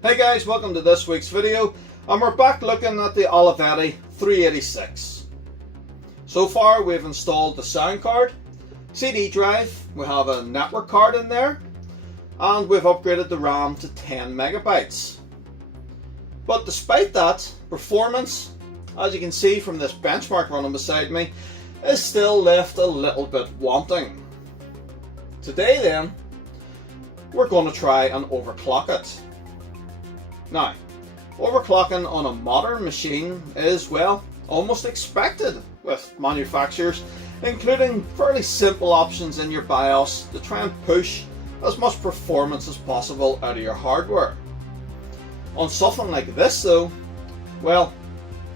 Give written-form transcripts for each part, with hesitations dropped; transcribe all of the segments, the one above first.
Hey guys, welcome to this week's video, and we're back looking at the Olivetti 386. So far we've installed the sound card, CD drive, we have a network card in there, and we've upgraded the RAM to 10 megabytes. But despite that, performance, as you can see from this benchmark running beside me, is still left a little bit wanting. Today then, we're going to try and overclock it. Now, overclocking on a modern machine is, well, almost expected with manufacturers, including fairly simple options in your BIOS to try and push as much performance as possible out of your hardware. On something like this though, well,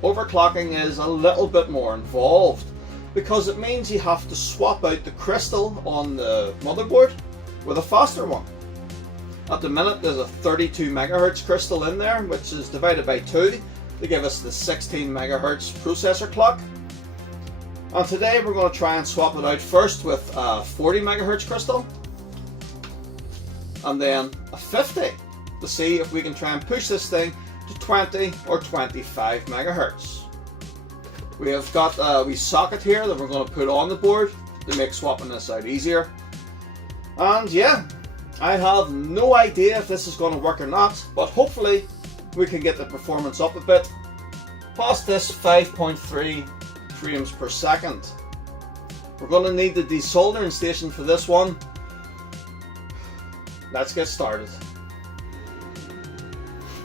overclocking is a little bit more involved because it means you have to swap out the crystal on the motherboard with a faster one. At the minute there's a 32 megahertz crystal in there, which is divided by 2 to give us the 16 megahertz processor clock. And today we're going to try and swap it out first with a 40 megahertz crystal and then a 50 to see if we can try and push this thing to 20 or 25 megahertz. We have got a wee socket here that we're going to put on the board to make swapping this out easier. And yeah, I have no idea if this is going to work or not, but hopefully we can get the performance up a bit past this 5.3 frames per second. We're going to need the desoldering station for this one. Let's get started.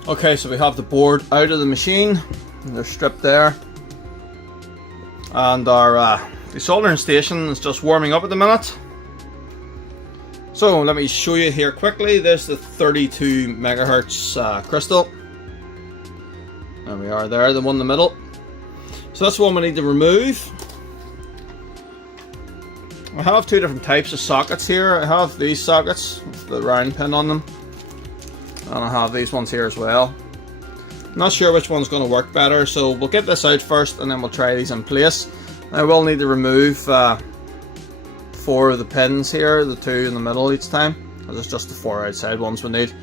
Okay, so we have the board out of the machine, they're stripped there, and our desoldering station is just warming up at the minute. So let me show you here quickly. There's the 32 megahertz crystal. There we are there, the one in the middle. So that's one we need to remove. I have two different types of sockets here. I have these sockets with the round pin on them, and I have these ones here as well. I'm not sure which one's going to work better, so we'll get this out first and then we'll try these in place. I will need to remove 4 of the pins here, the 2 in the middle each time, because it's just the 4 outside ones we need.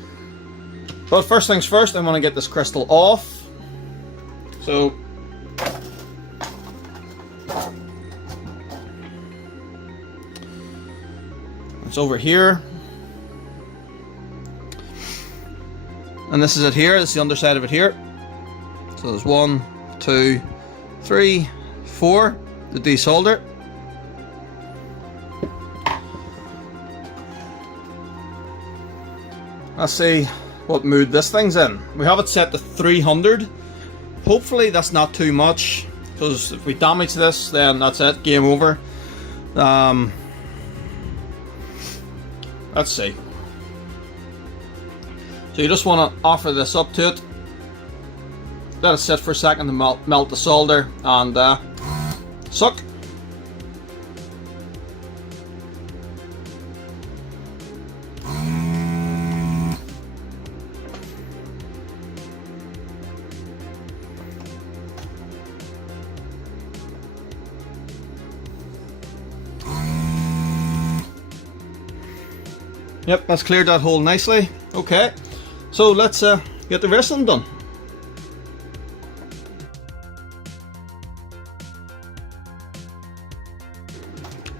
But first things first, I want to get this crystal off. So it's over here, and this is it here. This is the underside of it here. So there's 1, 2, 3, 4, the desolder. Let's see what mood this thing's in. We have it set to 300. Hopefully that's not too much, because if we damage this, then that's it, game over. Let's see. So you just want to offer this up to it, let it sit for a second to melt the solder, and suck. Yep, that's cleared that hole nicely. Okay, so let's get the rest of them done.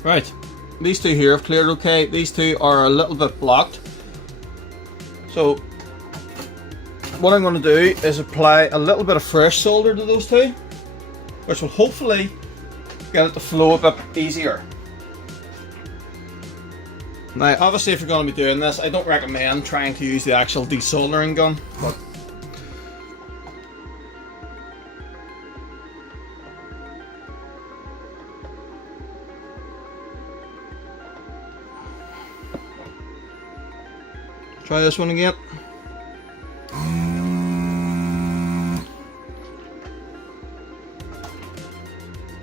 Right, these two here have cleared okay. These two are a little bit blocked. So what I'm going to do is apply a little bit of fresh solder to those two, which will hopefully get it to flow a bit easier. Now, obviously, if you're going to be doing this, I don't recommend trying to use the actual desoldering gun, but try this one again.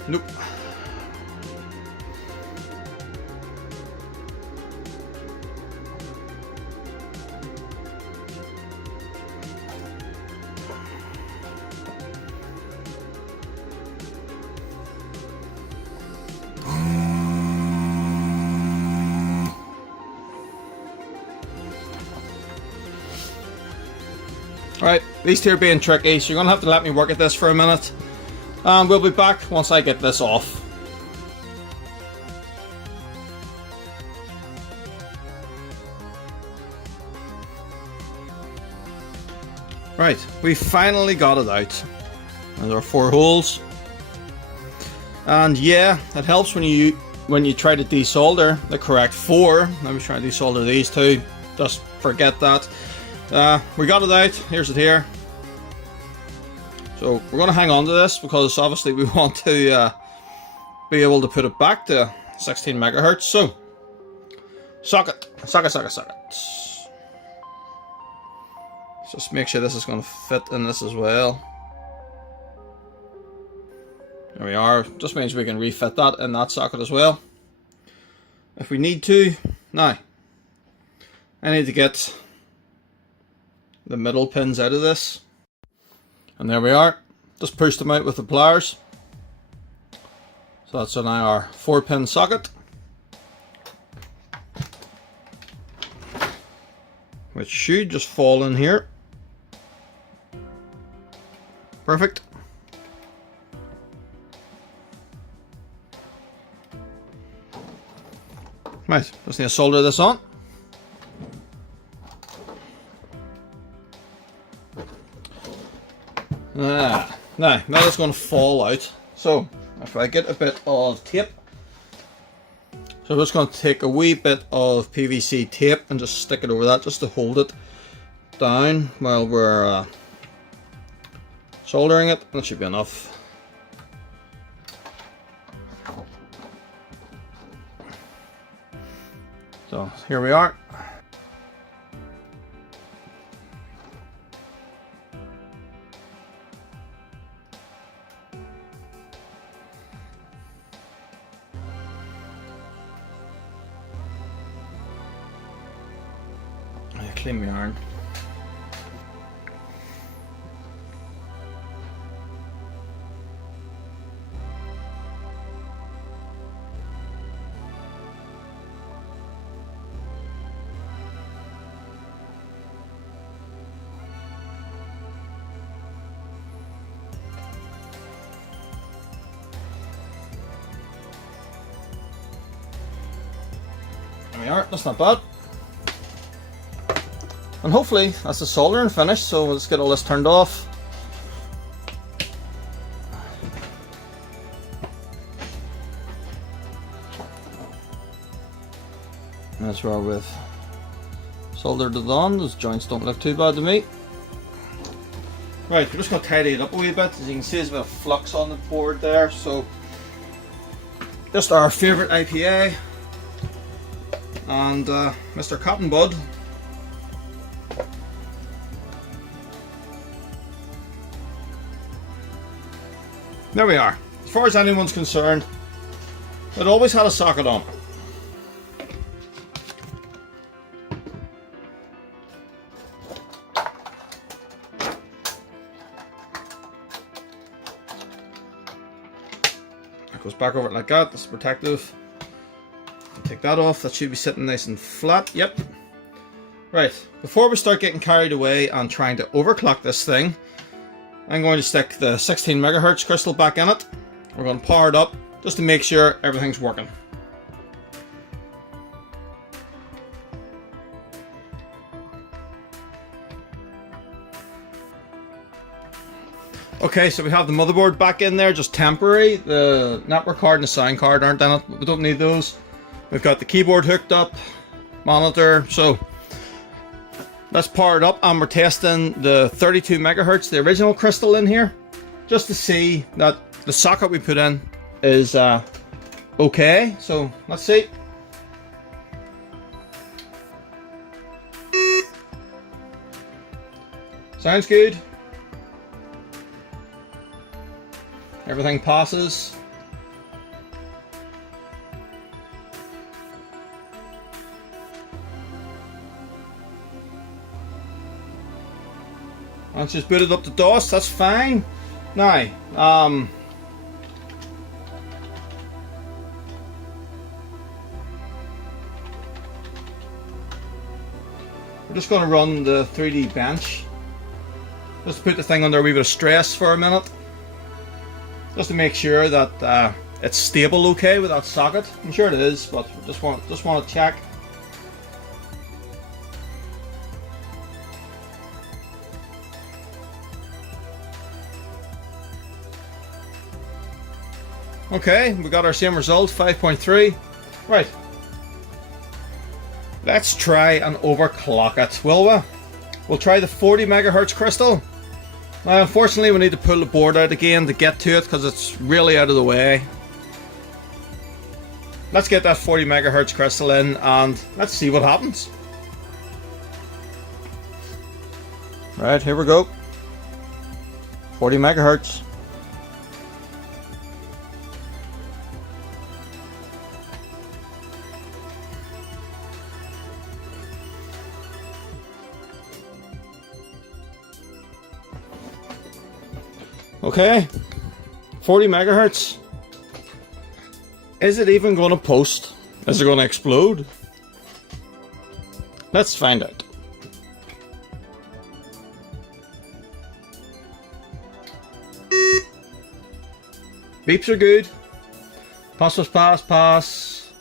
Nope. Right, these two are being tricky, so you're going to have to let me work at this for a minute. And we'll be back once I get this off. Right, we finally got it out. There's our 4 holes. And yeah, it helps when you try to desolder the correct 4. Let me try to desolder these 2. Just forget that. We got it out. Here's it here. So we're going to hang on to this because obviously we want to be able to put it back to 16 megahertz. So socket. Just make sure this is going to fit in this as well. There we are. Just means we can refit that in that socket as well if we need to. Now I need to get the middle pins out of this, and there we are. Just push them out with the pliers. So that's now our 4-pin socket, which should just fall in here. Perfect. Right, just need to solder this on. Now it's going to fall out. So if I get a bit of tape, so I'm just going to take a wee bit of PVC tape and just stick it over that just to hold it down while we're soldering it. That should be enough. So here we are. Clean my iron. There we are, that's not bad. And hopefully that's the soldering finished, so let's get all this turned off. And that's where we've soldered it on. Those joints don't look too bad to me. Right, we're just going to tidy it up a wee bit. As you can see, there's a bit of flux on the board there. So just our favourite IPA and Mr. Cotton Bud. There we are. As far as anyone's concerned, it always had a socket on. It goes back over it like that. This is protective. Take that off. That should be sitting nice and flat. Yep. Right. Before we start getting carried away and trying to overclock this thing, I'm going to stick the 16 megahertz crystal back in it. We're going to power it up just to make sure everything's working. Okay, so we have the motherboard back in there, just temporary. The network card and the sound card aren't in it. We don't need those. We've got the keyboard hooked up, monitor, so let's power it up, and we're testing the 32 megahertz, the original crystal in here, just to see that the socket we put in is okay. So let's see. Sounds good. Everything passes. Let's just boot it up to DOS, that's fine. Now, we're just going to run the 3D bench Just put the thing under a wee bit of stress for a minute, just to make sure that it's stable okay with that socket. I'm sure it is, but just want to check. Okay, we got our same result, 5.3. Right. Let's try and overclock it, will we? We'll try the 40 megahertz crystal. Now, unfortunately, we need to pull the board out again to get to it because it's really out of the way. Let's get that 40 megahertz crystal in and let's see what happens. Right, here we go. 40 megahertz. Okay, 40 megahertz. Is it even going to post? Is it going to explode? Let's find out. Beeps are good. Pass, pass, pass, pass.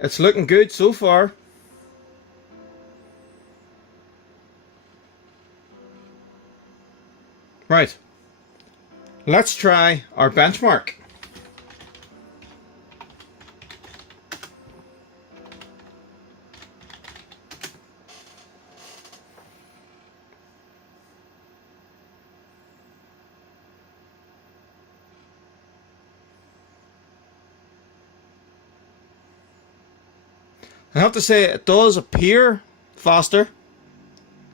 It's looking good so far. Right, let's try our benchmark. I have to say it does appear faster.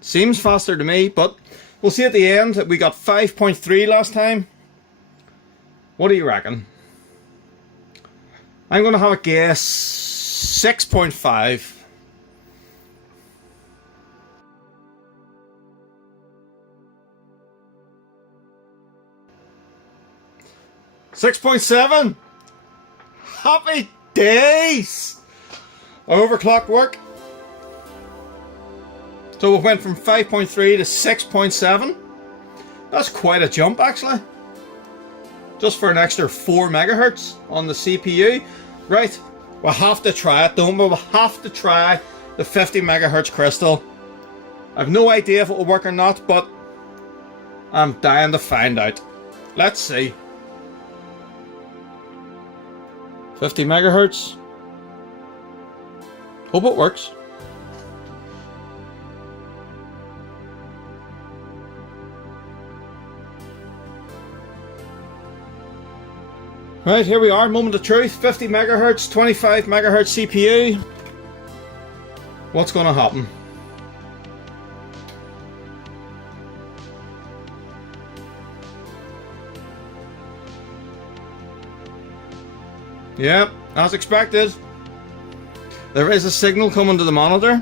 Seems faster to me, but we'll see at the end that we got 5.3 last time. What do you reckon? I'm going to have a guess 6.5. $6.7. Happy days! Overclock work. So we went from 5.3 to 6.7. That's quite a jump actually. Just for an extra 4 megahertz on the CPU. Right, we'll have to try it, don't we? We'll have to try the 50 megahertz crystal. I've no idea if it will work or not, but I'm dying to find out. Let's see. 50 megahertz. Hope it works. Right, here we are, moment of truth, 50 megahertz, 25 megahertz CPU. What's going to happen? Yep, as expected. There is a signal coming to the monitor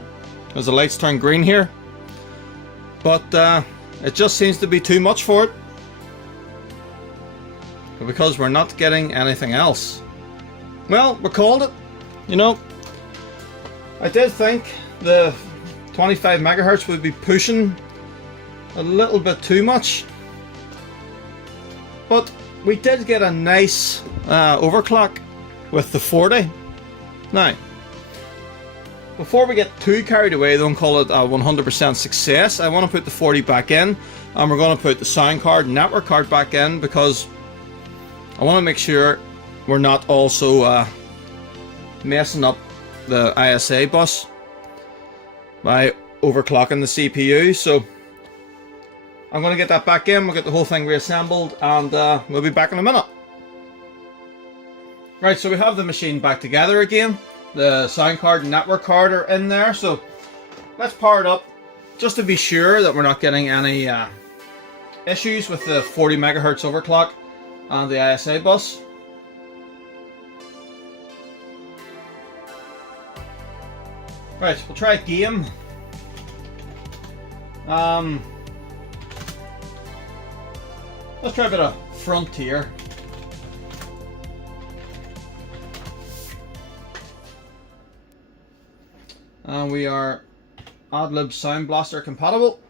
as the lights turn green here. But it just seems to be too much for it. Because we're not getting anything else. Well, we called it. You know, I did think the 25 megahertz would be pushing a little bit too much, but we did get a nice overclock with the 40. Now, before we get too carried away, don't call it a 100% success. I want to put the 40 back in, and we're going to put the sound card, network card back in, because I want to make sure we're not also messing up the ISA bus by overclocking the CPU. So I'm going to get that back in, we'll get the whole thing reassembled, and we'll be back in a minute. Right, so we have the machine back together again. The sound card and network card are in there, so let's power it up just to be sure that we're not getting any issues with the 40 megahertz overclock and the ISA bus. Right, we'll try a game. Let's try a bit of Frontier. And we are Ad-Lib Sound Blaster compatible.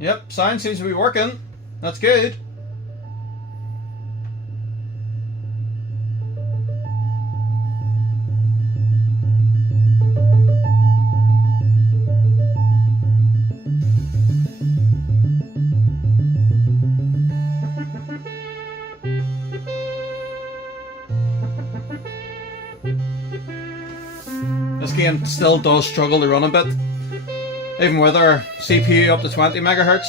Yep, sound seems to be working. That's good. This game still does struggle to run a bit, even with our CPU up to 20 megahertz.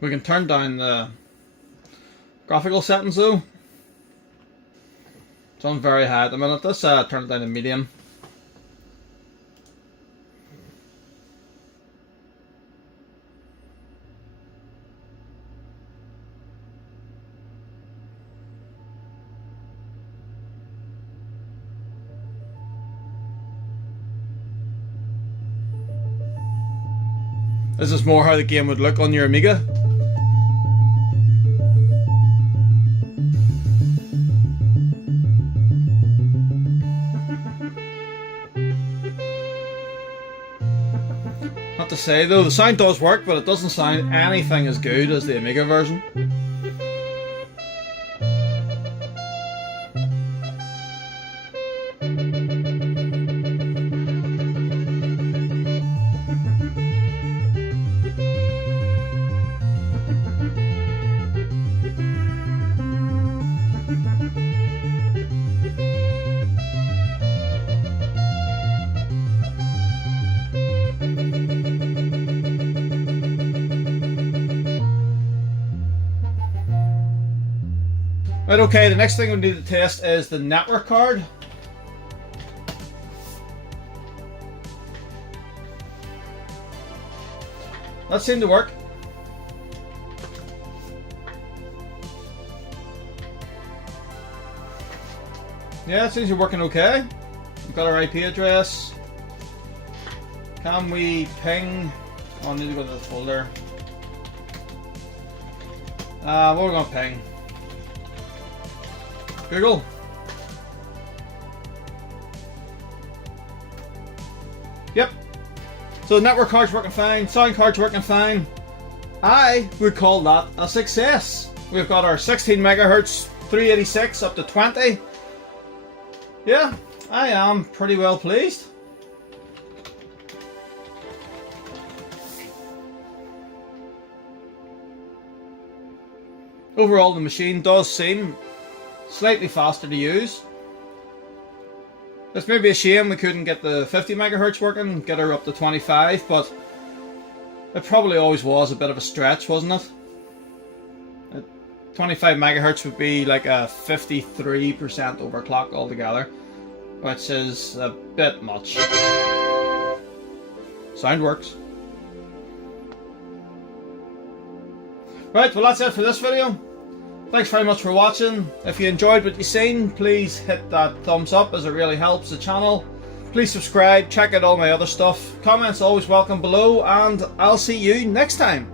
We can turn down the graphical settings though. It's on very high at the minute. Let's turn it down to medium. This is more how the game would look on your Amiga. Have to say though, the sound does work, but it doesn't sound anything as good as the Amiga version. Right, okay, the next thing we need to test is the network card. That seemed to work. Yeah, it seems to be working okay. We've got our IP address. Can we ping? Oh, I need to go to the folder. What are we going to ping? Google. Yep. So the network card's working fine, sound card's working fine. I would call that a success. We've got our 16 megahertz 386 up to 20. Yeah, I am pretty well pleased. Overall, the machine does seem slightly faster to use. It's maybe a shame we couldn't get the 50 megahertz working, get her up to 25, but it probably always was a bit of a stretch, wasn't it? 25 megahertz would be like a 53% overclock altogether, which is a bit much. Sound works. Right, well that's it for this video. Thanks very much for watching. If you enjoyed what you've seen, please hit that thumbs up as it really helps the channel. Please subscribe, check out all my other stuff. Comments always welcome below, and I'll see you next time.